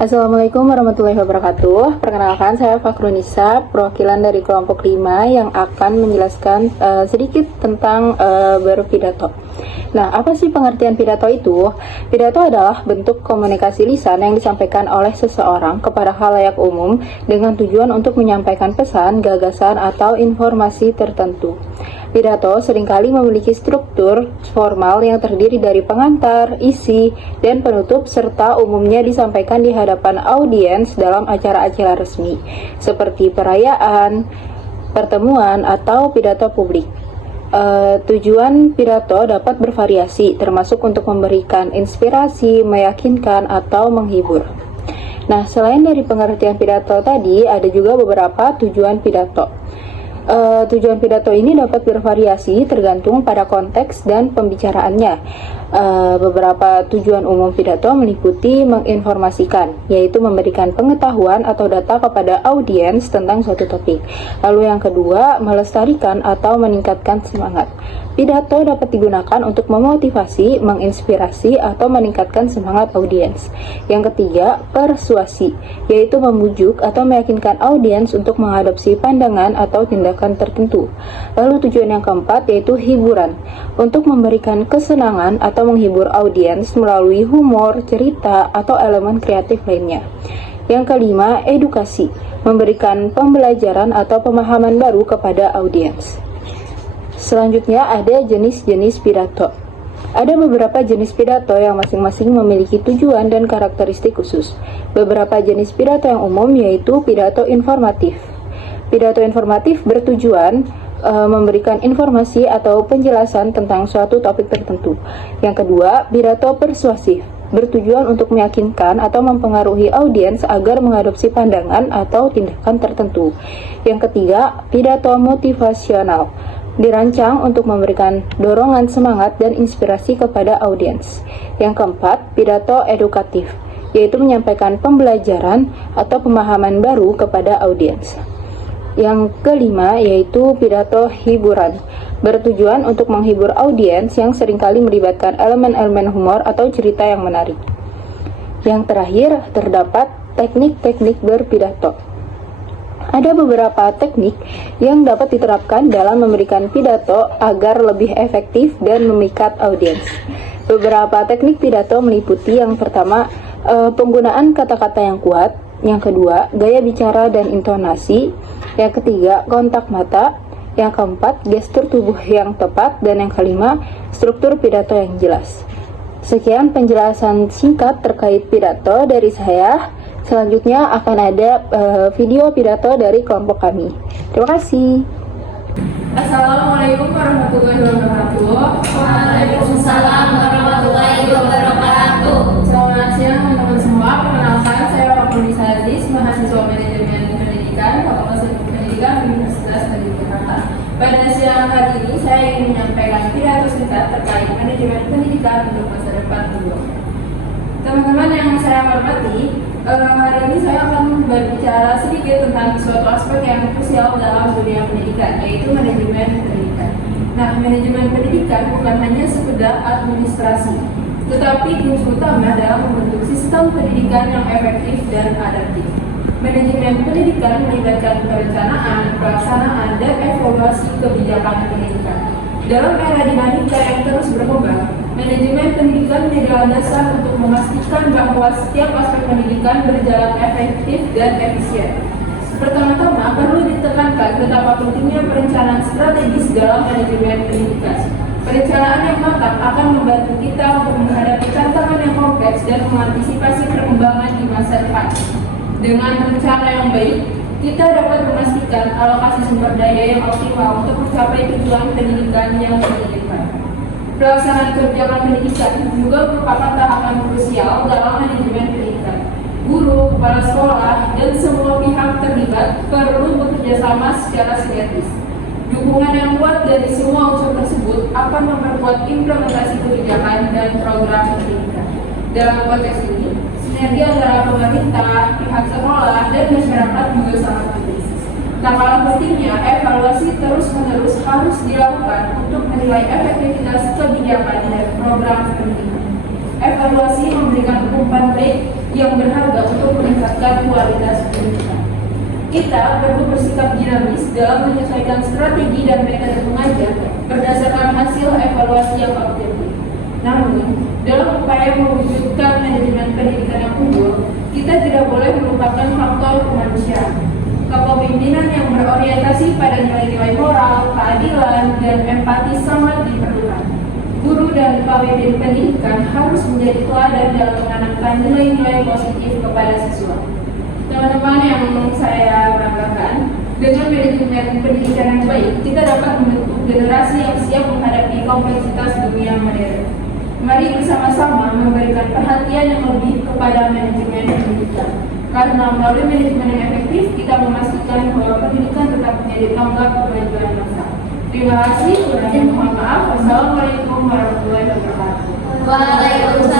Assalamualaikum warahmatullahi wabarakatuh. Perkenalkan, saya Fakrunisa, perwakilan dari kelompok 5 yang akan menjelaskan sedikit tentang berpidato. Nah, apa sih pengertian pidato itu? Pidato adalah bentuk komunikasi lisan yang disampaikan oleh seseorang kepada khalayak umum dengan tujuan untuk menyampaikan pesan, gagasan, atau informasi tertentu. Pidato seringkali memiliki struktur formal yang terdiri dari pengantar, isi, dan penutup, serta umumnya disampaikan di hadapan audiens dalam acara-acara resmi, seperti perayaan, pertemuan, atau pidato publik. Tujuan pidato dapat bervariasi, termasuk untuk memberikan inspirasi, meyakinkan, atau menghibur. Nah, selain dari pengertian pidato tadi, ada juga beberapa tujuan pidato. Tujuan pidato ini dapat bervariasi tergantung pada konteks dan pembicaraannya. Beberapa tujuan umum pidato meliputi menginformasikan, yaitu memberikan pengetahuan atau data kepada audiens tentang suatu topik. Lalu yang kedua, melestarikan atau meningkatkan semangat. Pidato dapat digunakan untuk memotivasi, menginspirasi, atau meningkatkan semangat audiens. Yang ketiga, persuasi, yaitu membujuk atau meyakinkan audiens untuk mengadopsi pandangan atau tindakan tertentu. Lalu tujuan yang keempat yaitu hiburan, untuk memberikan kesenangan atau menghibur audiens melalui humor, cerita, atau elemen kreatif lainnya. Yang kelima, edukasi, memberikan pembelajaran atau pemahaman baru kepada audiens. Selanjutnya ada jenis-jenis pidato. Ada beberapa jenis pidato yang masing-masing memiliki tujuan dan karakteristik khusus. Beberapa jenis pidato yang umum yaitu pidato informatif. Pidato informatif bertujuan memberikan informasi atau penjelasan tentang suatu topik tertentu. Yang kedua, pidato persuasif, bertujuan untuk meyakinkan atau mempengaruhi audiens agar mengadopsi pandangan atau tindakan tertentu. Yang ketiga, pidato motivasional, dirancang untuk memberikan dorongan semangat dan inspirasi kepada audiens. Yang keempat, pidato edukatif, yaitu menyampaikan pembelajaran atau pemahaman baru kepada audiens. Yang kelima yaitu pidato hiburan, bertujuan untuk menghibur audiens yang seringkali melibatkan elemen-elemen humor atau cerita yang menarik. Yang terakhir, terdapat teknik-teknik berpidato. Ada beberapa teknik yang dapat diterapkan dalam memberikan pidato agar lebih efektif dan memikat audiens. Beberapa teknik pidato meliputi yang pertama, penggunaan kata-kata yang kuat. Yang kedua, gaya bicara dan intonasi. Yang ketiga, kontak mata. Yang keempat, gestur tubuh yang tepat. Dan yang kelima, struktur pidato yang jelas. Sekian penjelasan singkat terkait pidato dari saya. Selanjutnya akan ada video pidato dari kelompok kami. Terima kasih. Assalamualaikum warahmatullahi wabarakatuh. Waalaikumsalam warahmatullahi wabarakatuh. Selamat siang teman-teman semua. Perkenalkan, saya Fakrunisa, mahasiswa manajemen pendidikan Fakultas Ilmu Pendidikan Universitas Negeri Jakarta. Pada siang hari ini saya ingin menyampaikan pidato singkat terkait manajemen pendidikan untuk masa depan beliau. Teman-teman yang saya hormati, hari ini saya akan berbicara sedikit tentang suatu aspek yang krusial dalam dunia pendidikan, yaitu manajemen pendidikan. Nah, manajemen pendidikan bukan hanya sekedar administrasi, tetapi kunci utama dalam membentuk sistem pendidikan yang efektif dan adaptif. Manajemen pendidikan melibatkan perencanaan, pelaksanaan, dan evaluasi kebijakan pendidikan. Dalam era dinamika yang terus berkembang, manajemen pendidikan menjadi landasan untuk memastikan bahwa setiap aspek pendidikan berjalan efektif dan efisien. Pertama-tama, perlu ditekankan betapa pentingnya perencanaan strategis dalam manajemen pendidikan. Perencanaan yang matang akan membantu kita untuk menghadapi tantangan yang kompleks dan mengantisipasi perkembangan di masa depan. Dengan rencana yang baik, kita dapat memastikan alokasi sumber daya yang optimal untuk mencapai tujuan pendidikan yang diinginkan. Pelaksanaan kebijakan pendidikan juga merupakan tahapan krusial dalam manajemen pendidikan. Guru, kepala sekolah, dan semua pihak terlibat perlu bekerja sama secara sinergis. Dukungan yang kuat dari semua unsur tersebut akan memperkuat implementasi kebijakan dan program pendidikan. Dalam konteks ini, sinergi antara pemerintah, pihak sekolah, dan masyarakat juga sangat penting. Tak kalah pentingnya, evaluasi terus-menerus harus dilakukan untuk menilai efektivitas kebijakan dan program pendidikan. Evaluasi memberikan umpan balik yang berharga untuk meningkatkan kualitas pendidikan. Kita perlu bersikap dinamis dalam menyesuaikan strategi dan metode mengajar berdasarkan hasil evaluasi yang objektif. Namun, dalam upaya mewujudkan manajemen pendidikan yang unggul, kita tidak boleh melupakan faktor kemanusiaan. Kepemimpinan yang berorientasi pada nilai-nilai moral, keadilan, dan empati sangat diperlukan. Guru dan pemimpin pendidikan harus menjadi teladan dalam menanamkan nilai-nilai positif kepada siswa. Teman-teman yang saya banggakan, dengan manajemen pendidikan yang baik, kita dapat membentuk generasi yang siap menghadapi kompleksitas dunia modern. Mari bersama-sama memberikan perhatian yang lebih kepada manajemen pendidikan. Karena melalui manajemen yang efektif, kita memastikan bahwa pendidikan tetap menjadi tonggak kemajuan bangsa. Terima kasih. Kurangnya mohon maaf. Wassalamualaikum warahmatullahi wabarakatuh. Waalaikumsalam.